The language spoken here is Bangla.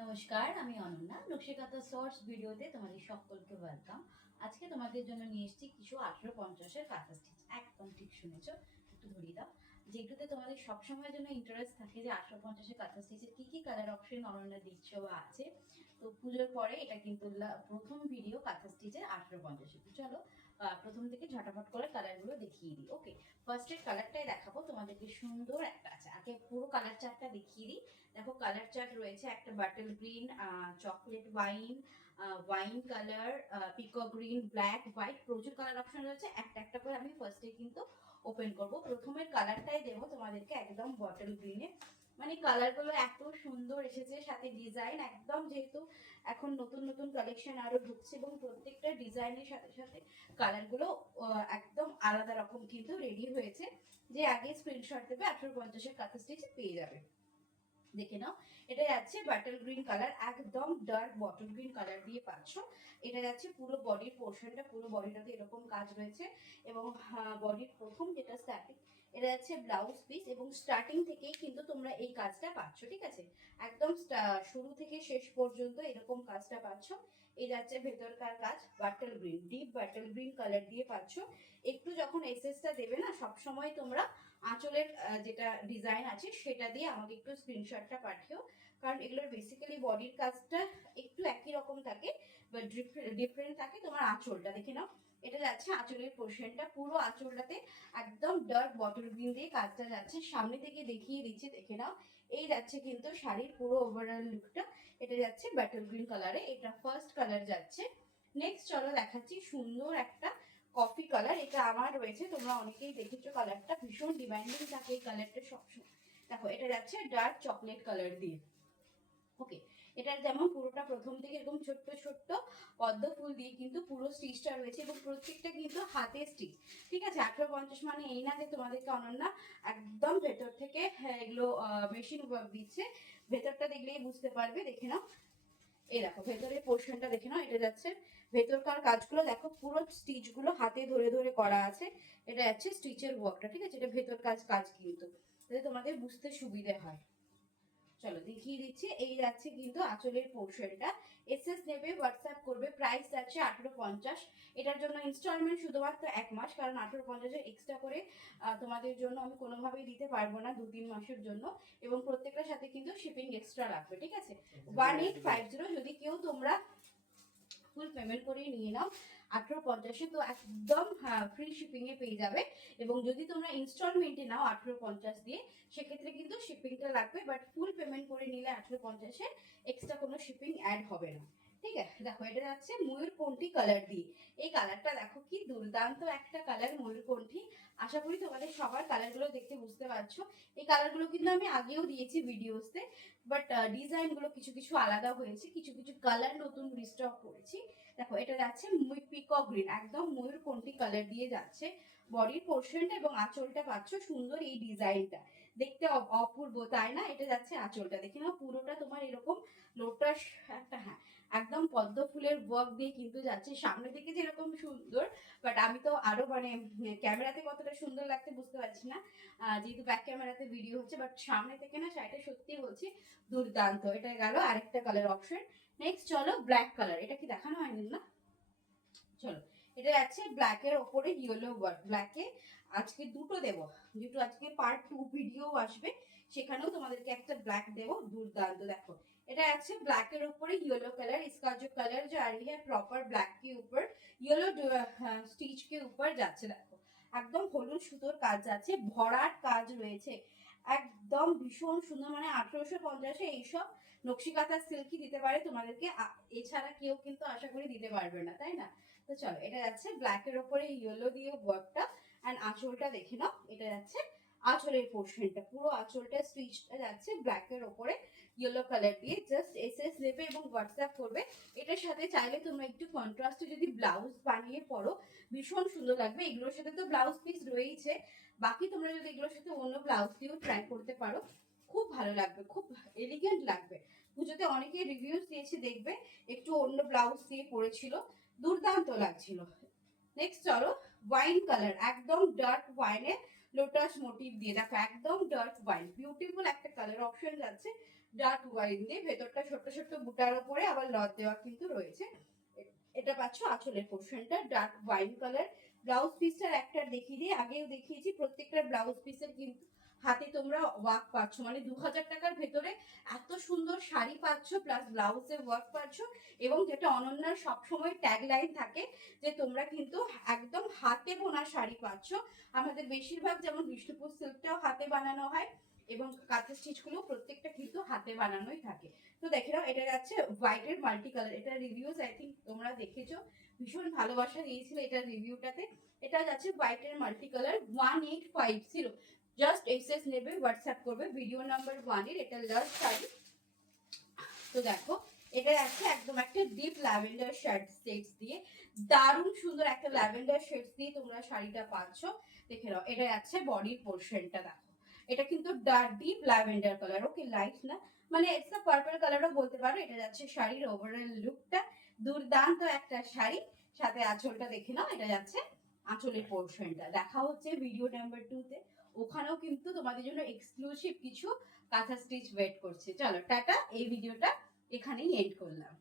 নমস্কার, আমি অনন্যা। নকশিকাঁথা শর্টস ভিডিওতে তোমাদের সকলকে ওয়েলকাম। আজকে তোমাদের জন্য নিয়ে এসেছি কিছু 1850 এর কাঁথা স্টিচ। একদম ঠিক শুনেছো, একটু ধরিয়ে দাও। যেগুলোতে তোমাদের সবসময়ের জন্য ইন্টারেস্ট থাকে যে 1850 এর কাঁথা স্টিচের কি কি কালার অপশন অনন্যা দিচ্ছ বা আছে। তো পুজোর পরে এটা কিন্তু প্রথম ভিডিও কাঁথা স্টিচের 1850। চলো প্রথম থেকে ঝটাফট করে কালারগুলো দেখিয়ে দিই। ওকে, ফার্স্টের কালারটাই দেখাবো তোমাদেরকে। সুন্দর একটা আছে, আগে পুরো কালার চার্টটা দেখিয়ে দিই। দেখো কালার চার্ট রয়েছে, একটা bottle green, chocolate wine, wine colour, peacock green, black, white, প্রচুর কালার অপশন রয়েছে। একটা একটা করে আমি ফার্স্টে কিন্তু ওপেন করব। প্রথমের কালারটাই দেবো তোমাদেরকে একদম বটল গ্রিনে। মানে কালারগুলো এত সুন্দর এসেছে, সাথে ডিজাইন একদম, যেহেতু এখন নতুন নতুন কালেকশন আরো ঢুকছে এবং প্রত্যেকটা ডিজাইনের সাথে সাথে কালারগুলো একদম আলাদা রকম কিন্তু রেডি হয়েছে। যে আগে স্ক্রিনশট দেবে 1850-এর কাঁথা স্টিচে পেয়ে যাবে। দেখে নাও, এটা যাচ্ছে বাটল গ্রিন কালার, একদম ডার্ক বটল গ্রিন কালার দিয়ে পাচ্ছ। এটা যাচ্ছে পুরো বডির পোর্শনটা, পুরো বডিটাতে এরকম কাজ রয়েছে এবং বডির প্রথম যেটা স্টার্টিং, এটা যাচ্ছে ব্লাউজ পিস এবং স্টার্টিং থেকেই কিন্তু তোমরা এই কাজটা পাচ্ছ। ঠিক আছে, একদম শুরু থেকে শেষ পর্যন্ত এরকম কাজটা পাচ্ছ। এই যাচ্ছে ভেতরকার কাজ, bottle green, deep bottle green colour দিয়ে পাচ্ছ। একটু যখন এসএসটা দেবে না, সবসময় তোমরা আঁচলের যেটা ডিজাইন আছে সেটা দিয়ে আমাকে একটু স্ক্রিনশটটা পাঠিও, কারণ এগুলোর বেসিক্যালি বডির কাজটা একটু একই রকম থাকে, বাট ডিফারেন্ট থাকে। তোমার আঁচলটা দেখে নাও, এটা যাচ্ছে আঁচলের পোর্শনটা, পুরো আঁচলটাতে একদম ডার্ক বটল গ্রিন দিয়ে কাজটা যাচ্ছে। সামনে থেকে দেখিয়ে দিচ্ছি, দেখে নাও। এই যাচ্ছে কিন্তু শাড়ির পুরো ওভারঅল লুকটা, এটা যাচ্ছে ব্যাটল গ্রিন কালারে, এটা ফার্স্ট কালার যাচ্ছে। নেক্সট চলো দেখাচ্ছি সুন্দর একটা কফি কালার, এটা আমার রয়েছে, তোমরা অনেকেই দেখেছো, কালারটা ভীষণ ডিমান্ডিং থাকে এই কালারটা সবসময়। দেখো এটা যাচ্ছে ডার্ক চকলেট কালার দিয়ে। ওকে, এটার যেমন পুরোটা প্রথম থেকে এরকম ছোট্ট ছোট্ট পদ্ম ফুল দিয়ে কিন্তু পুরো স্টিচটা রয়েছে এবং প্রত্যেকটা কিন্তু হাতে স্টিচ। ঠিক আছে, 1850 মানে এই না যে তোমাদেরকে অনন্যা একদম ভেতর থেকে এগুলো মেশিন ওয়ার্ক দিচ্ছে। ভেতরটা দেখলেই বুঝতে পারবে, দেখে নাও। এই দেখো ভেতরের পোর্শনটা দেখে নাও, এটা যাচ্ছে ভেতরকার কাজগুলো, দেখো পুরো স্টিচ গুলো হাতে ধরে ধরে করা আছে। এটা যাচ্ছে স্টিচের ওয়ার্কটা। ঠিক আছে, এটা ভেতর কাজ কিন্তু যাতে তোমাদের বুঝতে সুবিধে হয়। চলো দেখিয়ে দিচ্ছি, এই যাচ্ছে কিন্তু আঁচলের পোর্শনটা। এসএস নেবে, হোয়াটসঅ্যাপ করবে, প্রাইস যাচ্ছে 1850। এটার জন্য ইনস্টলমেন্ট শুধুমাত্র 1 মাস, কারণ 1850-এর এক্সট্রা করে তোমাদের জন্য আমি কোনোভাবেই দিতে পারবো না 2-3 মাসের জন্য, এবং প্রত্যেকটার সাথে কিন্তু শিপিং এক্সট্রা লাগবে। ঠিক আছে, 1850 যদি কেউ তোমরা ফুল পেমেন্ট করে নিয়ে নাও 1850-এ, তো একদম ফ্রি শিপিং এ পেয়ে যাবে। এবং যদি তোমরা ইনস্টলমেন্টে নাও 1850 দিয়ে, সেক্ষেত্রে কিন্তু শিপিংটা লাগবে, বাট ফুল পেমেন্ট করে নিলে 1850-এ এক্সট্রা কোনো শিপিং অ্যাড হবে না। ঠিক আছে, দেখো এটা যাচ্ছে ময়ূরকণ্ঠী কালার দিয়ে। এই কালারটা দেখো কি দুর্দান্ত একটা কালার, ময়ূরকণ্ঠী। আশা করি তোমাদের সবার কালারগুলো দেখতে বুঝতে পারছো। এই কালারগুলো কিন্তু আমি আগেও দিয়েছি ভিডিওসতে, বাট ডিজাইন গুলো কিছু কিছু আলাদা হয়েছে, কিছু কিছু কালার নতুন রিস্টক করেছি। দেখো এটা যাচ্ছে পিকক গ্রিন, একদম ময়ূরকণ্ঠী কালার দিয়ে যাচ্ছে। বডির পোর্শনটা এবং আঁচলটা পাচ্ছ সুন্দর এই ডিজাইনটা, দেখতে অপূর্ব তাই না? এটা যাচ্ছে আঁচলটা, দেখে নাও পুরোটা তোমার এরকম লোটাস একটা, হ্যাঁ একদম পদ্ম ফুলের ওয়ার্ক দিয়ে কিন্তু যাচ্ছে। সামনে থেকে যেরকম সুন্দর, বাট আমি তো আরো মানে ক্যামেরাতে কতটা সুন্দর লাগছে বুঝতে পারছি না, যেহেতু ব্যাক ক্যামেরাতে ভিডিও হচ্ছে, বাট সামনে থেকে না শাড়িটা সত্যি বলছি দুর্দান্ত। এটা গেল আরেকটা কালার অপশন। নেক্সট চলো ব্ল্যাক কালার, এটা কি দেখানো হয়নি না? চলো, এটা যাচ্ছে ব্ল্যাক এর ওপরে ইয়েলো ওয়ার্ক। ব্ল্যাকে আজকে দুটো দেবো, যেহেতু আজকে পার্ট 2 ভিডিও আসবে, সেখানেও তোমাদেরকে একটা ব্ল্যাক দেবো, দুর্দান্ত। দেখো এটা আছে ব্लैक এর উপরে येलो कलर, इसका जो कलर जो आ रही है प्रॉपर ब्लैक के ऊपर येलो स्टिच के ऊपर যাচ্ছে। দেখো একদম হলুদ সুতোর কাজ যাচ্ছে, ভরাট কাজ রয়েছে, একদম ভীষণ সুন্দর। মানে 1850-এ এইসব নকশিকাঁথা সিল্কি দিতে পারে তোমাদেরকে, এছাড়া কেউ কিন্তু আশা করি দিতে পারবে না, তাই না? তো চলো, এটা যাচ্ছে ব্ল্যাক এর উপরে ইয়েলো দিয়ে ওয়ার্কটা, এন্ড আঁচলটা দেখে নাও। এটা যাচ্ছে আঁচলের পোর্শনটা, পুরো আঁচলটা স্টিচটা যাচ্ছে ব্ল্যাক এর উপরে ইয়েলো কালার দিয়ে। জাস্ট এসএস নেবে এবং হোয়াটসঅ্যাপ করবে। এটার সাথে চাইলে তোমরা একটু কন্ট্রাস্টে যদি ব্লাউজ বানিয়ে পরো, ভীষণ সুন্দর লাগবে। এগুলোর সাথে তো ব্লাউজ পিস রয়েইছে, বাকি তোমরা যদি এগুলোর সাথে অন্য ব্লাউজ দিয়েও ট্রাই করতে পারো, খুব ভালো লাগবে, খুব এলিগেন্ট লাগবে। পুজোতে অনেকে রিভিউজ দিয়েছে, দেখবে একটু অন্য ব্লাউজ দিয়ে পরেছিল, দুর্দান্ত লাগছিল। নেক্সট চলো ওয়াইন কালার, একদম ডার্ক ওয়াইনে লোটাস মোটিভ দিয়ে। দেখো একদম ডার্ক ওয়াইন, বিউটিফুল একটা কালার অপশন যাচ্ছে। ডার্ক ওয়াইন দিয়ে, ভেতরটা ছোট্ট ছোট্ট বুটার উপরে আবার লট দেওয়া কিন্তু রয়েছে। এটা পাচ্ছ আঁচলের পোর্শনটা ডার্ক ওয়াইন কালার। ব্লাউজ পিসটার একটা দেখিয়ে দিয়ে, আগেও দেখিয়েছি, প্রত্যেকটা ব্লাউজ পিসের কিন্তু হাতে তোমরা ওয়ার্ক পাচ্ছ, মানে 2000 টাকার ভেতরে এত সুন্দর শাড়ি পাচ্ছ, প্লাস ব্লাউজে ওয়ার্ক পাচ্ছ। এবং যেটা অনন্যার সবসময় ট্যাগ লাইন থাকে যে তোমরা কিন্তু একদম হাতে বোনা শাড়ি পাচ্ছ। আমাদের বেশিরভাগ যেমন বিষ্ণুপুর সিল্কটাও হাতে বানানো হয়, এবং কাঁথা স্টিচগুলো প্রত্যেকটা কিন্তু হাতে বানানোই থাকে। তো দেখে নাও, এটা যাচ্ছে হোয়াইটের মাল্টি কালার। এটা রিভিউজ আই থিঙ্ক তোমরা দেখেছো, ভীষণ ভালোবাসা দিয়েছিল এটার রিভিউটাতে। এটা যাচ্ছে হোয়াইটের মাল্টি কালার 1850। জাস্ট এসএস নেবে, হোয়াটসঅ্যাপ করবে, ভিডিও নাম্বার 1 এর এটা লাস্ট শাড়ি। তো দেখো, এটা আছে একদম একটা ডিপ ল্যাভেন্ডার শেডস সেটস দিয়ে, দারুণ সুন্দর একটা ল্যাভেন্ডার শেডস দিয়ে তোমরা শাড়িটা পাচ্ছ। দেখে নাও, এটা আছে বডির পোর্শনটা। দেখো, এটা কিন্তু deep lavender colour, okay light না, মানে ইটস আ পার্পল কালারও বলতে পারো। এটা যাচ্ছে শাড়ির ওভারঅল লুকটা, দুর্দান্ত একটা শাড়ি। সাথে আঁচলটা দেখে নাও, এটা যাচ্ছে আঁচলের পোর্শনটা। দেখা হচ্ছে ভিডিও নাম্বার 2-তে, ওখানেও কিন্তু তোমাদের জন্য এক্সক্লুসিভ কিছু কাঁথা স্টিচ ওয়েট করছে। চলো টাটা, এই ভিডিওটা এখানেই এন্ড করলাম।